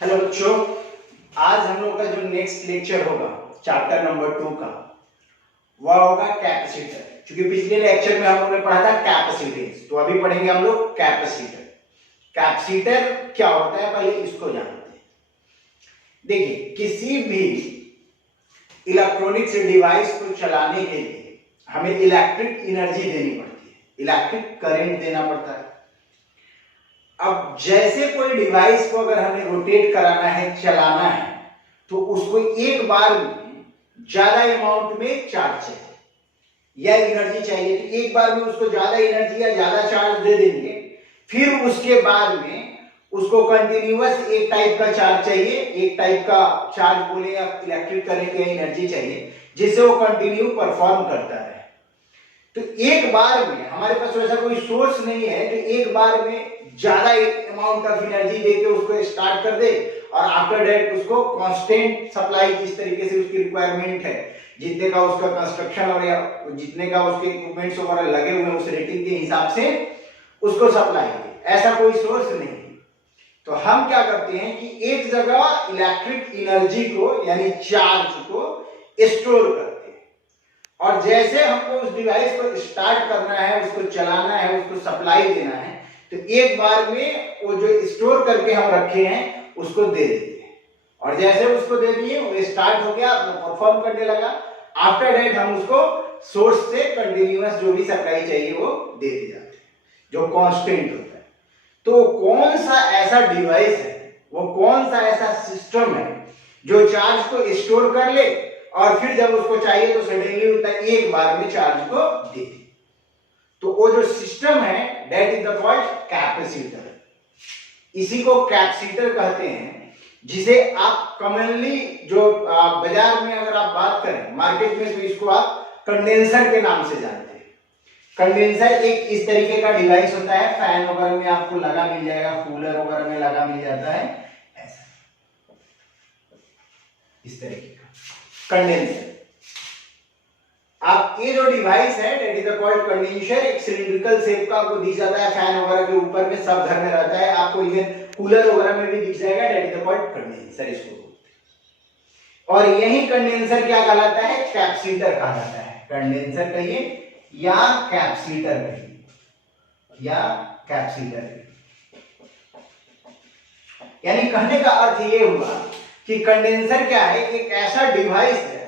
Hello बच्चों, आज हम लोग का जो नेक्स्ट लेक्चर होगा चैप्टर नंबर 2 का वह होगा कैपेसिटर। क्योंकि पिछले लेक्चर में हम लोगों ने पढ़ा था कैपेसिटेंस, तो अभी पढ़ेंगे हम लोग कैपेसिटर। कैपेसिटर क्या होता है पहले इसको जानते हैं। देखिए, किसी भी इलेक्ट्रॉनिक्स डिवाइस को चलाने के लिए हमें इलेक्ट्रिक एनर्जी देनी पड़ती है, इलेक्ट्रिक करंट देना पड़ता है। अब जैसे कोई डिवाइस को अगर हमें रोटेट कराना है, चलाना है, तो उसको एक बार में ज्यादा अमाउंट में चार्ज चाहिए या एनर्जी चाहिए। तो एक बार में उसको ज्यादा एनर्जी या ज्यादा चार्ज दे देंगे, फिर उसके बाद में उसको कंटिन्यूअस एक टाइप का चार्ज चाहिए, एक टाइप का चार्ज बोले या इलेक्ट्रिक करंट या एनर्जी चाहिए, जिससे वो कंटिन्यू परफॉर्म करता है। तो एक बार में हमारे पास वैसा कोई सोर्स नहीं है तो एक बार में ज्यादा अमाउंट ऑफ एनर्जी देके उसको स्टार्ट कर दे और आफ्टर दैट उसको कांस्टेंट सप्लाई, जिस तरीके से उसकी रिक्वायरमेंट है, जितने का उसका कंस्ट्रक्शन और या जितने का उसके इक्विपमेंट्स वगैरह लगे हुए हैं उस रेटिंग के हिसाब से उसको सप्लाई दे, ऐसा कोई सोर्स नहीं। तो हम क्या करते हैं कि एक जगह इलेक्ट्रिक एनर्जी को यानी चार्ज को स्टोर करते हैं, और जैसे हमको उस डिवाइस को स्टार्ट करना है, उसको चलाना है, उसको सप्लाई देना है, तो एक बार में वो जो स्टोर करके हम रखे हैं उसको दे देते हैं, और जैसे उसको दे दिए वो स्टार्ट हो गया, अपना परफॉर्म करने लगा। आफ्टर दैट हम उसको सोर्स से कंटिन्यूअस जो भी सप्लाई चाहिए वो देते जाते हैं, जो कांस्टेंट होता है। तो कौन सा ऐसा डिवाइस है, वो कौन सा ऐसा सिस्टम है जो चार्ज को स्टोर कर ले और फिर जब उसको चाहिए तो सडनली उतना एक बार में चार्ज को दे दे? तो वो जो सिस्टम है that is the called capacitor. इसी को कैपेसिटर कहते हैं, जिसे आप कॉमनली जो बाजार में अगर आप बात करें मार्केट में, तो इसको आप कंडेंसर के नाम से जानते हैं। कंडेंसर एक इस तरीके का डिवाइस होता है, फैन वगैरह में आपको लगा मिल जाएगा, कूलर वगैरह में लगा मिल जाता है, ऐसा इस तरीके का कंडेंसर। आप ये जो डिवाइस है दैट इज कॉल्ड कंडेंसर, एक सिलिंड्रिकल शेप का आपको दिख जाता है, फैन वगैरह के ऊपर में सब घर में रहता है, आपको इवन कूलर वगैरह में भी दिख जाएगा, दैट इज कॉल्ड कंडेंसर इसको बोलते हैं। और यही कंडेंसर क्या कहलाता है? कैपेसिटर कहा जाता है। कंडेंसर कहिए या कैपेसिटर कहिए, या कैपेसिटर कहिए। यानी कहने का अर्थ ये हुआ कि कंडेंसर क्या है? एक ऐसा डिवाइस है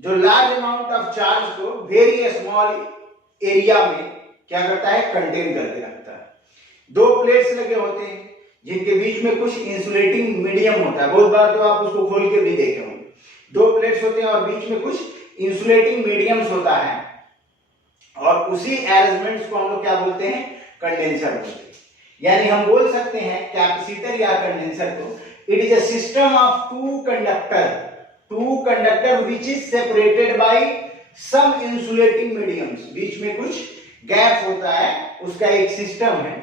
जो लार्ज अमाउंट ऑफ चार्ज को वेरी स्मॉल एरिया में क्या करता है? कंटेन करके रखता है। दो प्लेट्स लगे होते हैं जिनके बीच में कुछ इंसुलेटिंग मीडियम होता है, बहुत बार तो आप उसको खोल के भी देखे होंगे। दो प्लेट्स होते हैं और बीच में कुछ इंसुलेटिंग मीडियम्स होता है, और उसी अरेंजमेंट्स को हम लोग क्या बोलते हैं? कंडेंसर बोलते हैं। यानी हम बोल सकते हैं कैपेसिटर या कंडेंसर को, it is a system of two conductor which is separated by some insulating mediums। बीच में कुछ गैप होता है, उसका एक सिस्टम है।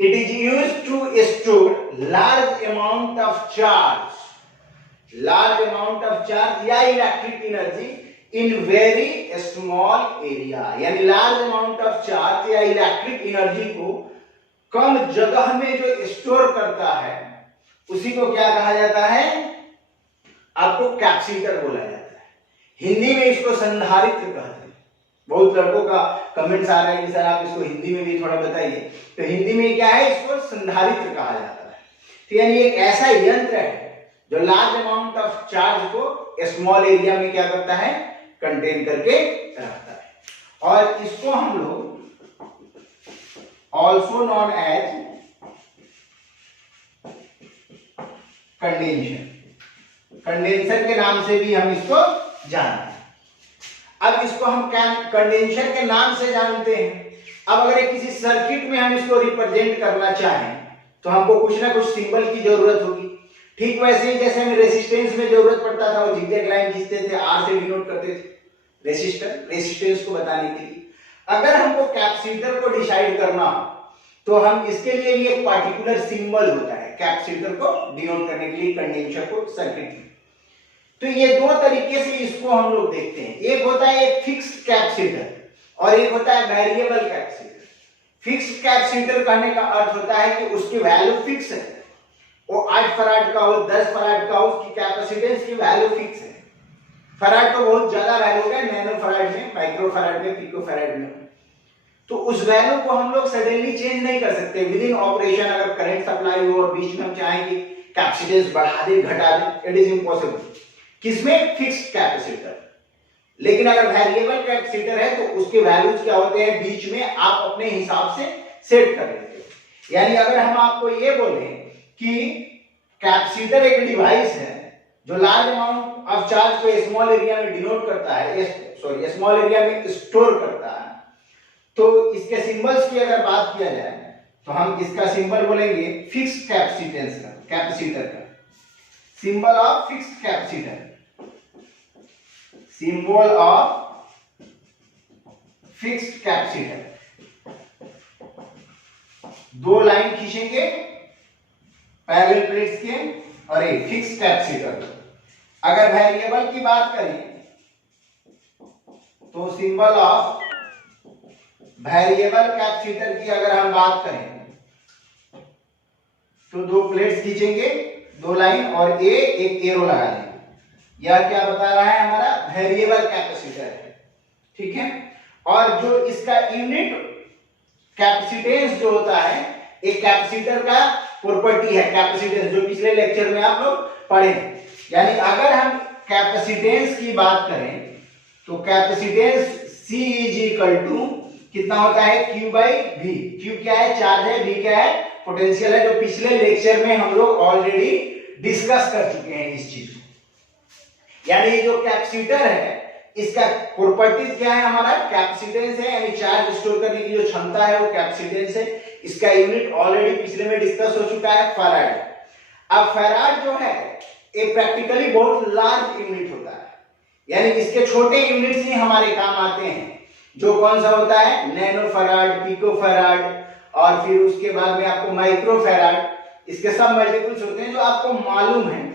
It is used to store large amount of charge या electric energy in very small area। यानी लार्ज अमाउंट ऑफ चार्ज या इलेक्ट्रिक एनर्जी को कम जगह में जो स्टोर करता है उसी को क्या कहा जाता है? आपको कैपेसिटर बोला जाता है। हिंदी में इसको संधारित्र कहते हैं। बहुत लड़कों का कमेंट्स आ रहे हैं कि सर आप इसको हिंदी में भी थोड़ा बताइए। तो हिंदी में क्या है? इसको संधारित्र कहा जाता है। तो यानी एक ऐसा यंत्र है जो लार्ज अमाउंट ऑफ चार्ज को स्मॉल एरिया में क्या करता है? कंटेन करके रखता है। और इसको हम लोग ऑल्सो नॉन एज कंडेंसर के नाम से भी हम इसको जानते हैं। अब इसको हम कंडेंसर के नाम से जानते हैं। अब अगर किसी सर्किट में हम इसको रिप्रेजेंट करना चाहें तो हमको कुछ ना कुछ सिंबल की जरूरत होगी। ठीक वैसे ही जैसे हमें रेसिस्टेंस में जरूरत पड़ता था, वो जिगजैग लाइन खींचते थे, आर से डिनोट करते थे रेसिस्टेंस को बताने के लिए। अगर हमको कैपेसिटर को डिसाइड करना हो तो हम इसके लिए भी एक पार्टिकुलर सिंबल होता है कैपेसिटर को डिनोट करने के लिए कंडेंसर को सर्किट में। तो ये दो तरीके से इसको हम लोग देखते हैं। एक होता है एक फिक्स्ड कैपेसिटर और एक होता है वेरिएबल कैपेसिटर। फिक्स्ड कैपेसिटर कहने का अर्थ होता है कि उसकी वैल्यू फिक्स है, वो 8 फराड का हो, 10 फराड का हो, उसकी कैपेसिटेंस की वैल्यू फिक्स है। फराड तो बहुत ज्यादा वैल्यू होगा, नैनो फराड में, माइक्रो फराड में, पिको फराड में। तो उस वैल्यू को हम लोग सडनली चेंज नहीं कर सकते विद इन ऑपरेशन। अगर करंट सप्लाई हो और बीच में हम चाहें कि कैपेसिटेंस बढ़ा दे घटा दे, इट इज इम्पॉसिबल। किसमें? Fixed capacitor. लेकिन अगर वेरिएबल कैपेसिटर है तो उसके वैल्यूज क्या होते हैं, बीच में आप अपने हिसाब से सेट कर लेते हो। यानी अगर हम आपको ये बोले कि कैपेसिटर एक डिवाइस है जो लार्ज अमाउंट ऑफ चार्ज को स्मॉल एरिया में डिनोट करता है, सॉरी स्मॉल एरिया में स्टोर करता है, तो इसके सिंबल्स की अगर बात किया जाए तो हम इसका सिंबल बोलेंगे फिक्स्ड कैपेसिटेंस का, कैपेसिटर का symbol of fixed capacitor, symbol of fixed capacitor. दो लाइन खींचेंगे पैरेलल प्लेट्स के और एक फिक्स्ड कैपेसिटर। अगर वेरिएबल की बात करें तो सिंबल ऑफ वेरिएबल कैपेसिटर की अगर हम बात करें तो दो प्लेट्स खींचेंगे, दो लाइन और एक एरो लगा देंगे। यह क्या बता रहा है, हमारा वेरिएबल कैपेसिटर है, ठीक है। और जो इसका यूनिट कैपेसिटेंस जो होता है, एक कैपेसिटर का प्रॉपर्टी है कैपेसिटेंस, जो पिछले लेक्चर में आप लोग पढ़े। यानी अगर हम कैपेसिटेंस की बात करें तो capacitance C is equal to कितना होता है, Q बाई V। Q क्या है, चार्ज है, V क्या है, पोटेंशियल है, जो पिछले लेक्चर में हम लोग ऑलरेडी डिस्कस कर चुके हैं इस चीज को। यानी जो कैपेसिटर है इसका प्रॉपर्टीज क्या है, हमारा कैपेसिटेंस है, यानी चार्ज स्टोर करने की जो क्षमता है वो कैपेसिटेंस है। इसका यूनिट ऑलरेडी पिछले में डिस्कस हो चुका है, फैराड। अब फैराड जो है एक प्रैक्टिकली बहुत लार्ज यूनिट होता है, यानी इसके छोटे यूनिट्स ही हमारे काम आते हैं, जो कौन सा होता है, नैनो फैराड, पिको फैराड, और फिर उसके बाद में आपको माइक्रो फैराड। इसके सब मल्टीपल्स होते हैं जो आपको मालूम है।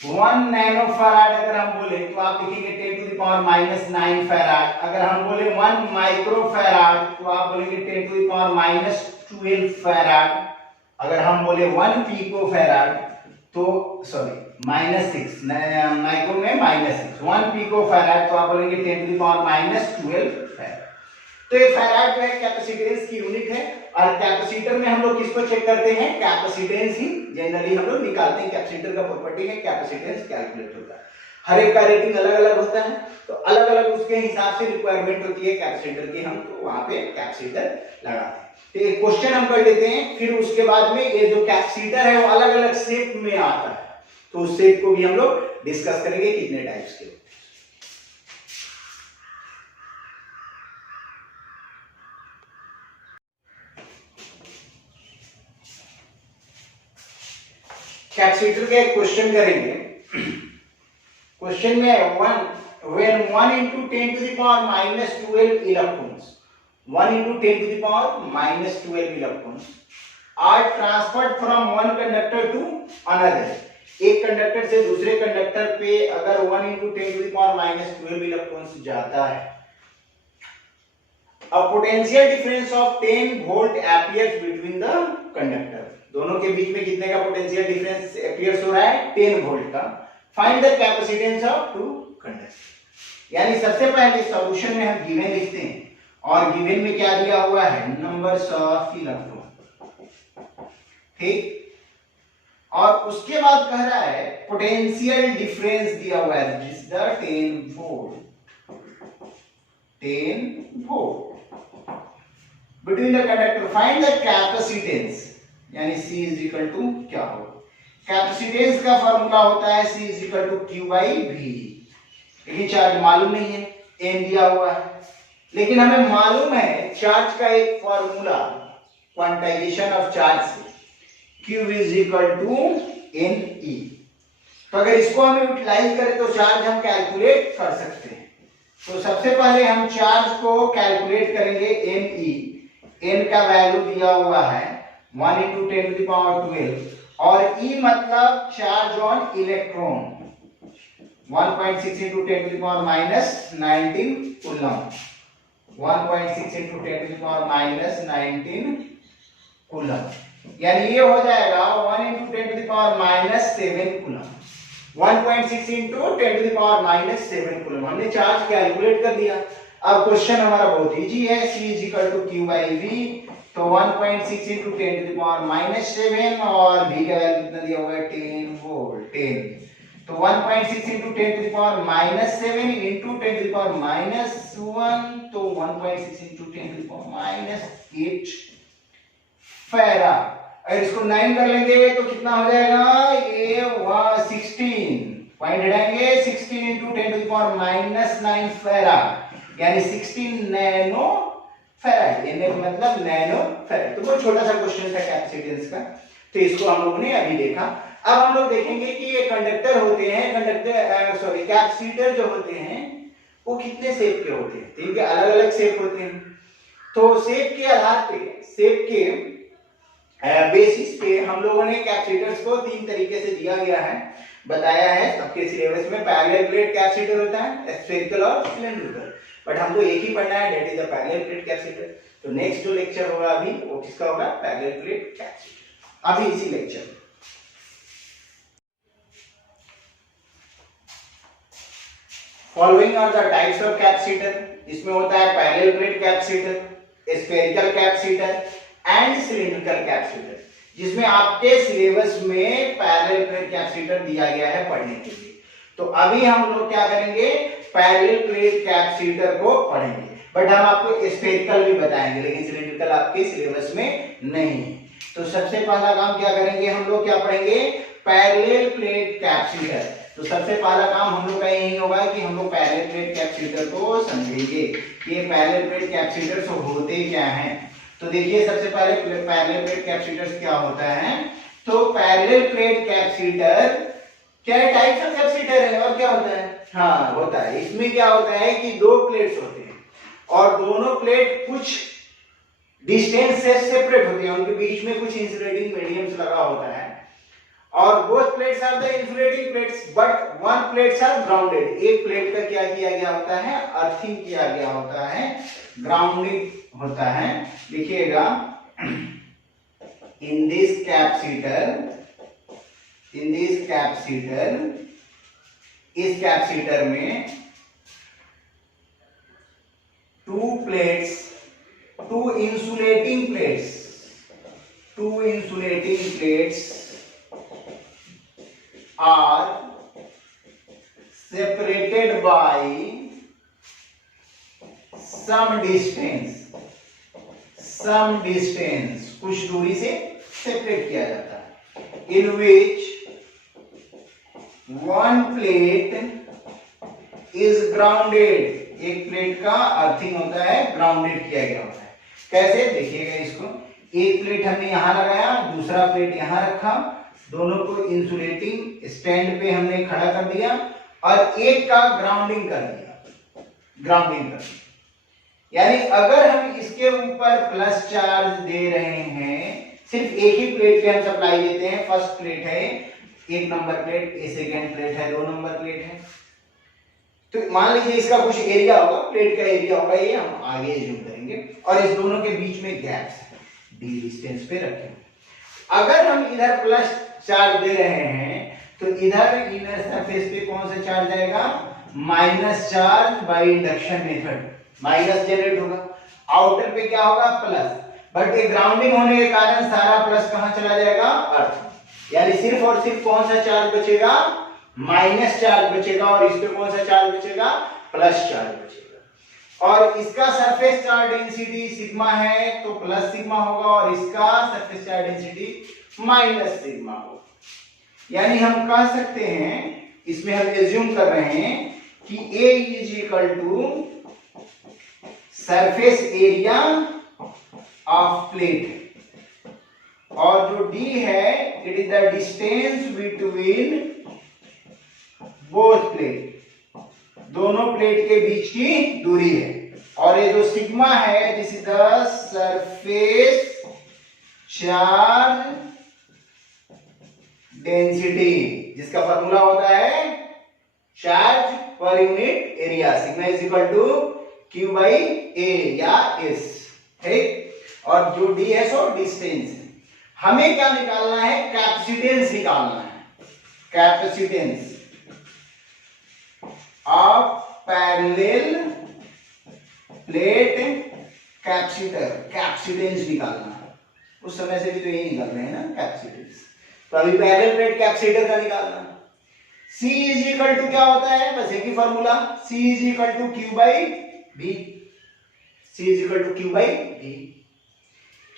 1 नैनो फैराड अगर हम बोले तो आप लिखेंगे 10 to the power minus 9 farad. अगर हम बोले 1 माइक्रो फैराड तो आप बोलेंगे 10 to the power minus 12 farad. अगर हम बोले 1 पिको फैराड तो सॉरी -6, माइक्रो में -6, 1 पिको फैराड तो आप बोलेंगे 10 to the power minus 12 farad. तो ये फैराड जो है कैपेसिटेंस की यूनिट है, और कैपेसिटर में हम लोग किसको चेक करते हैं, कैपेसिटेंस ही जनरली हम लोग निकालते हैं। कैपेसिटर का प्रॉपर्टी है कैपेसिटेंस कैलकुलेट होता है। हर एक का रेटिंग अलग अलग होता है, तो अलग अलग उसके हिसाब से रिक्वायरमेंट होती है कैपेसिटर की, हम तो वहां पे कैपेसिटर लगाते हैं। तो एक क्वेश्चन हम कर लेते हैं, फिर उसके बाद में ये जो कैपेसिटर है वो अलग अलग शेप में आता है, तो उस शेप को भी हम लोग डिस्कस करेंगे कितने टाइप्स के। कैपेसिटर का एक क्वेश्चन करेंगे। क्वेश्चन में when 1 into 10 to the power minus 12 electrons, 1 into 10 to the power minus 12 electrons are transferred from one conductor to another। एक कंडक्टर से दूसरे कंडक्टर पे अगर 1 into 10 to the power minus 12 electrons जाता है, a potential difference of 10 volt appears between the conductor। दोनों के बीच में कितने का पोटेंशियल डिफरेंस अपीयर्स हो रहा है, 10 वोल्ट का। Find the capacitance of two conductor. यानी सबसे पहले सॉल्यूशन में हम गिवन लिखते हैं, और गिवन में क्या दिया हुआ है, नंबर्स ऑफ इलेक्ट्रॉन, ठीक। और उसके बाद कह रहा है पोटेंशियल डिफरेंस दिया हुआ है, this the 10 volt, 10 volt between the conductor. Find the capacitance, यानी C इज इक्वल टू क्या होगा, कैपेसिटेंस का फॉर्मूला होता है C is equal to Q by V। लेकिन चार्ज मालूम नहीं है, M दिया हुआ है, लेकिन हमें मालूम है चार्ज का एक फॉर्मूला क्वांटाइजेशन ऑफ चार्ज से, Q is equal to NE। तो अगर इसको हम यूटिलाइज करें तो चार्ज हम कैलकुलेट कर सकते हैं। तो सबसे पहले हम चार्ज को कैलकुलेट करेंगे NE। N का वैल्यू दिया हुआ है 1 into 10 to the power 12, और E मतलब charge on electron, 1.6 into 10 to the power minus 19 coulomb, 1.6 into 10 to the power minus 19 coulomb. यानी ये हो जाएगा 1 into 10 to the power minus 7 coulomb. 1.6 into 10 to the power minus 7 coulomb. हमने charge calculate कर दिया। अब क्वेश्चन हमारा बहुत इजी है, C is equal to Q by V, तो 1.6 into 10 to the power minus 7 और V का वैल्यू कितना दिया हुआ है 10 वोल्ट 10, तो 1.6 into 10 to the power minus 7 into 10 to the power minus 1, तो 1.6 into 10 to the power minus 8 फेरा। अगर इसको 9 कर लेंगे तो कितना हो जाएगा, ये 16 पॉइंट हटाएंगे, 16 into 10 to the power minus 9 फेरा, यानी 16 नैनो फेराड, यानी मतलब नैनो फेराड। तो बहुत छोटा सा क्वेश्चन था कैपेसिटेंस का, तो इसको हम लोगों ने अभी देखा। अब हम लोग देखेंगे कि ये कंडक्टर होते हैं, कैपेसिटर जो होते हैं वो कितने शेप के होते हैं। ठीक है, अलग अलग शेप होते हैं। तो शेप के आधार पे, शेप के बेसिस पे हम लोगों ने कैपेसिटर्स को 3 तरीके से दिया गया है, बताया है सबके सिलेबस में। पैरेलल प्लेट कैपेसिटर होता है, स्फेरिकल और सिलेंड्रिकल, बट हमको एक ही पढ़ना है, that is the parallel plate capacitor. तो नेक्स्ट जो लेक्चर होगा अभी वो किसका होगा, पैरेलल प्लेट कैपेसिटर, अभी इसी लेक्चर में। Following are the types of capacitor, इसमें होता है parallel plate capacitor, spherical capacitor and cylindrical capacitor, जिसमें आपके सिलेबस में पैरेलल प्लेट कैपेसिटर दिया गया है पढ़ने के लिए। तो अभी हम लोग क्या करेंगे, पैरेलल प्लेट कैपेसिटर को पढ़ेंगे, बट हम आपको स्फेरिकल भी बताएंगे, लेकिन सिलिंड्रिकल आपके सिलेबस में नहीं है। तो सबसे पहला काम क्या करेंगे हम लोग, क्या पढ़ेंगे, पैरेलल प्लेट कैपेसिटर। तो सबसे पहला काम हम लोग का यही होगा कि हम लोग पैरेलल प्लेट कैपेसिटर को समझेंगे कि ये पैरेलल प्लेट कैपेसिटर्स होते क्या हैं। तो देखिए सबसे पहले पैरेलल प्लेट कैपेसिटर्स क्या होता है। तो पैरेलल प्लेट कैपेसिटर क्या टाइप्स ऑफ कैपेसिटर है और क्या होता है, हाँ होता है, इसमें क्या होता है कि 2 प्लेट्स होते हैं और दोनों प्लेट कुछ डिस्टेंस से सेपरेट होते हैं, उनके बीच में कुछ इंसुलेटिंग मीडियम्स लगा होता है, और both plates are the insulating plates but one plates are grounded. एक प्लेट का क्या किया गया होता है, अर्थिंग किया गया होता है, ग्राउंडिंग होता है। लिखिएगा इन दिस कैपेसिटर, इस कैपेसिटर में 2 insulating plates are separated by some distance, कुछ दूरी से सेपरेट किया जाता है, in which one plate is grounded, एक प्लेट का अर्थिंग होता है, ग्राउंडेड किया गया होता है। कैसे देखिएगा इसको, एक प्लेट हमने यहां लगाया, दूसरा प्लेट यहां रखा, दोनों को इंसुलेटिंग स्टैंड पे हमने खड़ा कर दिया और एक का ग्राउंडिंग कर दिया। यानी अगर हम इसके ऊपर प्लस चार्ज दे रहे हैं, सिर्फ एक ही प्लेट पे हम सप्लाई देते हैं, फर्स्ट प्लेट है 1 नंबर प्लेट, ये सेकेंड प्लेट है 2 नंबर प्लेट है, तो मान लीजिए इसका कुछ एरिया होगा, प्लेट का एरिया होगा, ये हम आगे जूम करेंगे, और इस दोनों के बीच में गैप्स है, डी डिस्टेंस पे रखें। अगर हम इधर प्लस चार्ज दे रहे हैं तो इधर इनर सरफेस पे कौन सा चार्ज आएगा, minus charge by induction method, minus generate होगा, आउटर पे क्या होगा प्लस, बट ये ग्राउंडिंग होने के कारण सारा प्लस कहां चला जाएगा, अर्थ, यानी सिर्फ और सिर्फ कौन सा चार्ज बचेगा, माइनस चार्ज बचेगा, और इस पे कौन सा चार्ज बचेगा, प्लस चार्ज बचेगा। और इसका सरफेस चार्ज डेंसिटी सिग्मा है तो प्लस सिग्मा होगा, और इसका surface charge density minus sigma होगा। यानी हम कह सकते हैं, इसमें हम एज्यूम कर रहे हैं कि A is equal to surface area of plate, और जो D है it is the distance between both plate, दोनों प्लेट के बीच की दूरी है, और ये जो सिग्मा है this is the surface charge density, जिसका फॉर्मूला होता है चार्ज पर unit area, sigma is equal to Q by A या S, ठीक। और जो D है सो डिस्टेंस है। हमें क्या निकालना है, कैपेसिटेंस निकालना है, capacitance of parallel plate capacitor, capacitance निकालना है। उस समय से भी तो यही निकाल रहे हैं ना कैपेसिटेंस। तो अभी पैरेलल प्लेट कैपेसिटर का निकालना। C इज इक्वल टू क्या होता है, बस एक ही formula, C is equal to Q by V, C is equal to Q by V।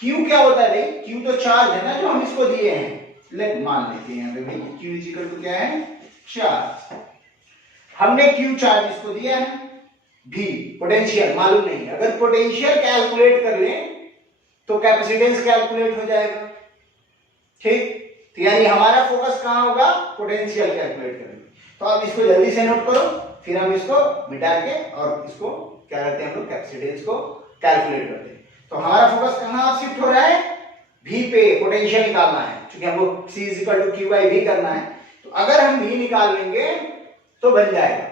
Q क्या होता है भाई, Q तो चार्ज है ना जो हम इसको दिए हैं, ले मान लेते हैं यहाँ पे भाई Q इज इक्वल टू क्या है, चार्ज। हमने Q चार्ज इसको दिया है, V पोटेंशियल मालूम नहीं, अगर पोटेंशियल कैलकुलेट कर लें तो कैपेसिटेंस कैलकुलेट हो जाएगा, ठीक। तो यानी हमारा फोकस कहां होगा, पोटेंशियल कैलकुलेट करने। तो आप इसको जल्दी से नोट करो, फिर हम इसको मिटा के और इसको क्या करते हैं, हम लोग कैपेसिटेंस को कैलकुलेट करते हैं। तो हमारा फोकस कहां शिफ्ट हो रहा है, V पे, पोटेंशियल निकालना है, क्योंकि हमको C is equal to Q by V करना है। तो अगर हम V निकाल लेंगे तो बन जाएगा,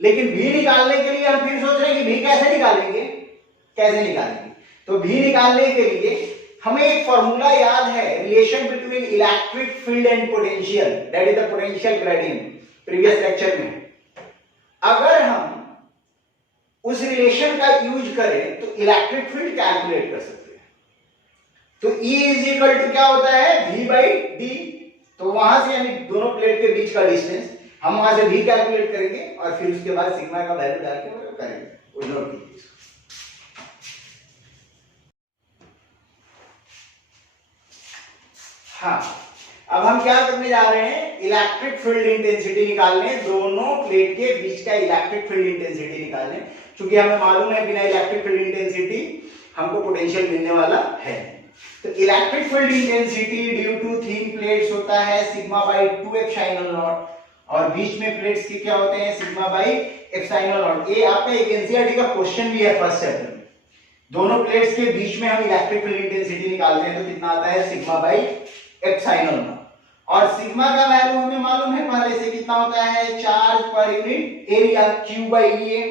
लेकिन V निकालने के लिए हम फिर सोच रहे हैं कि V कैसे निकालेंगे, कैसे निकालेंगे। तो V निकालने के लिए हमें एक फॉर्मूला याद है, relation between electric field and potential, that is the potential gradient, previous lecture में। अगर हम उस रिलेशन का यूज करें तो इलेक्ट्रिक फील्ड कैलकुलेट कर सकते हैं। तो E इज इक्वल टू क्या होता है, V बाई D। तो वहां से यानी दोनों प्लेट के बीच का डिस्टेंस, हम वहां से V कैलकुलेट करेंगे और फिर उसके बाद सिग्मा का वैल्यू डाल के करेंगे, वो नोट कीजिए। हाँ, अब हम क्या करने जा रहे हैं, इलेक्ट्रिक फील्ड इंटेंसिटी निकालने, दोनों प्लेट के बीच का इलेक्ट्रिक फील्ड इंटेंसिटी निकालने। क्योंकि हमें मालूम है बिना इलेक्ट्रिक फील्ड इंटेंसिटी हमको पोटेंशियल मिलने वाला है। तो electric field intensity due to thin plates होता है सिग्मा बाई 2 एप्सिलॉन नॉट, और बीच में प्लेट्स के क्या होते हैं, सिग्मा बाई एप्सिलॉन नॉट। ये आपका एक एनसीईआरटी का क्वेश्चन भी है फर्स्ट चैप्टर में। दोनों प्लेट्स के बीच में हम इलेक्ट्रिक फील्ड इंटेंसिटी निकालते हैं तो कितना आता है, सिग्मा बाई एप्सिलॉन नॉट। और सिग्मा का वैल्यू हमें मालूम है पहले से, कितना होता है, चार्ज पर unit area, Q by A।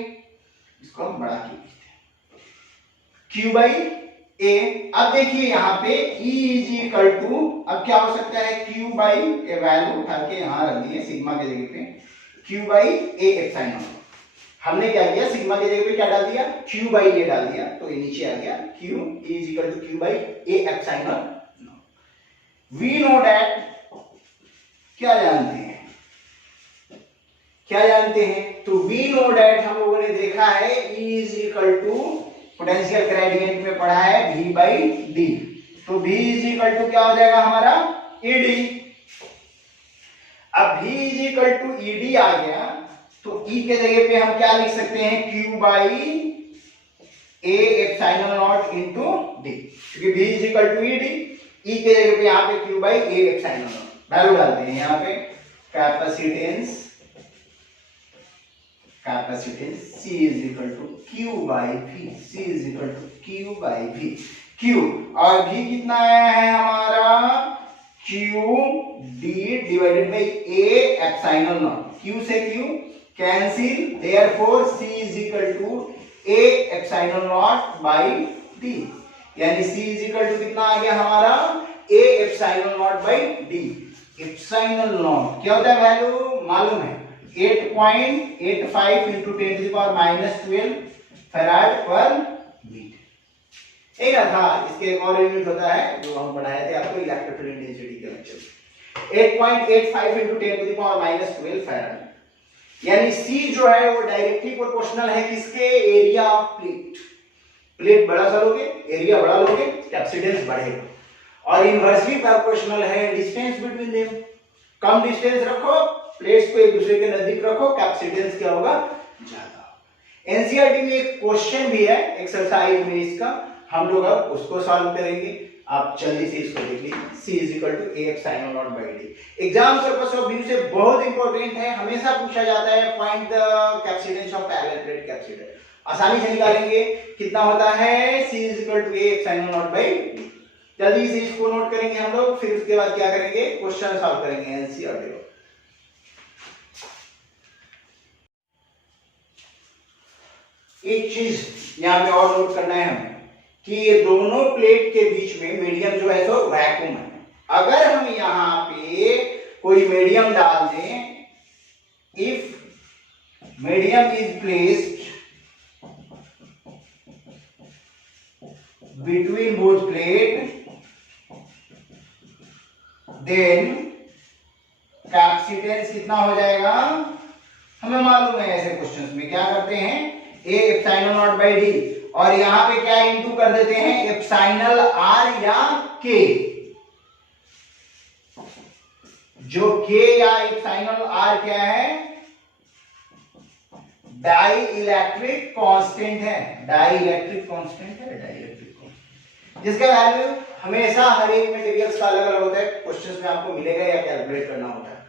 इसको हम बढ़ा के लिखते हैं, Q बाई A। अब देखिए यहाँ पे E इज इक्वल टू, अब क्या हो सकता है, Q बाई ए, वैल्यू उठा के यहाँ रख दिए सिग्मा के जगह पे, Q by A epsilon not. हमने क्या किया, सिग्मा के जगह पे क्या डाल दिया, Q बाई A डाल दिया, तो ये नीचे आ गया Q is equal to Q by A epsilon naught. We know that, क्या जानते हैं, क्या जानते हैं, तो वी नो दैट हम लोगों ने देखा है E is equal to, potential gradient में पढ़ा है V बाई D। तो V इज इक्वल टू क्या हो जाएगा हमारा, ED। अब V is equal to ED आ गया, तो E के जगह पे हम क्या लिख सकते हैं, Q by A epsilon naught into D, क्योंकि V is equal to ED। E के जगह पे यहाँ पे Q by A epsilon naught value डालते हैं। यहाँ पे capacitance, capacitance C is equal to Q by V, C is equal to Q by V। Q और V कितना आया है हमारा, Q D divided by A epsilon naught. Q से Q cancel, therefore C is equal to A epsilon naught by D, यानी C is equal to कितना आ गया हमारा, A epsilon naught by D। Epsilon naught क्या होता है, value मालूम है, 8.85 into 10 to the power minus 12 farad पर मीटर। एक था, इसके एक और यूनिट होता है जो हम पढ़ाए थे आपको इलेक्ट्रिक फील्ड इंटेंसिटी के लेक्चर में, 8.85 into 10 to the power minus 12 farad. यानी C जो है वो डायरेक्टली प्रोपोर्शनल है किसके, एरिया ऑफ प्लेट। प्लेट बड़ा सा लोगे, एरिया बड़ा लोगे, कैपेसिटेंस बढ़ेगा, और इनवर्सली प्रोपोर्शनल है डिस्टेंस बिटवीन देम। कम डिस्टेंस रखो, प्लेट्स को एक दूसरे के नजदीक रखो, कैपेसिटेंस क्या होगा, ज्यादा। एनसीईआरटी में एक क्वेश्चन भी है एक्सरसाइज में इसका, हम लोग अब उसको सॉल्व करेंगे। आप जल्दी से इसको देख लीजिए, C is equal to A epsilon naught by D। Exam purpose of view से बहुत इंपॉर्टेंट है, हमेशा पूछा जाता है, find the capacitance of parallel plate capacitor. आसानी से निकालेंगे, कितना होता है, C is equal to A epsilon naught by D। जल्दी से इसको नोट करेंगे हम लोग, फिर उसके बाद क्या करेंगे, क्वेश्चन सॉल्व करेंगे एनसीईआरटी। एक चीज यहाँ पे और नोट करना है हमें, कि ये दोनों प्लेट के बीच में मीडियम जो है तो वैक्यूम है। अगर हम यहां पे कोई मीडियम डाल दें, if medium is placed between both plate, then capacitance कितना हो जाएगा, हमें मालूम है ऐसे क्वेश्चंस में क्या करते हैं, A epsilon naught by D, और यहां पे क्या इंटू कर देते हैं, एप्सिलॉन आर या के, जो के या एप्सिलॉन आर क्या है, डाई इलेक्ट्रिक कांस्टेंट है, डाई इलेक्ट्रिक कांस्टेंट है, डाई इलेक्ट्रिक कांस्टेंट, जिसका वैल्यू हमेशा हर एक मटेरियल्स का अलग अलग होता है, क्वेश्चंस में आपको मिलेगा या कैलकुलेट करना होता है।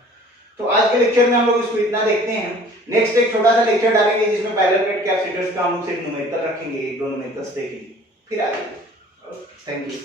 तो आज के लेक्चर में हम लोग इसको इतना देखते हैं। नेक्स्ट एक छोटा सा लेक्चर डालेंगे जिसमें पैरेलल प्लेट कैपेसिटर्स का हम लोग सिर्फ न्यूमेरिकल रखेंगे, एक दो न्यूमेरिकल्स देखेंगे, फिर आगे। Thank you.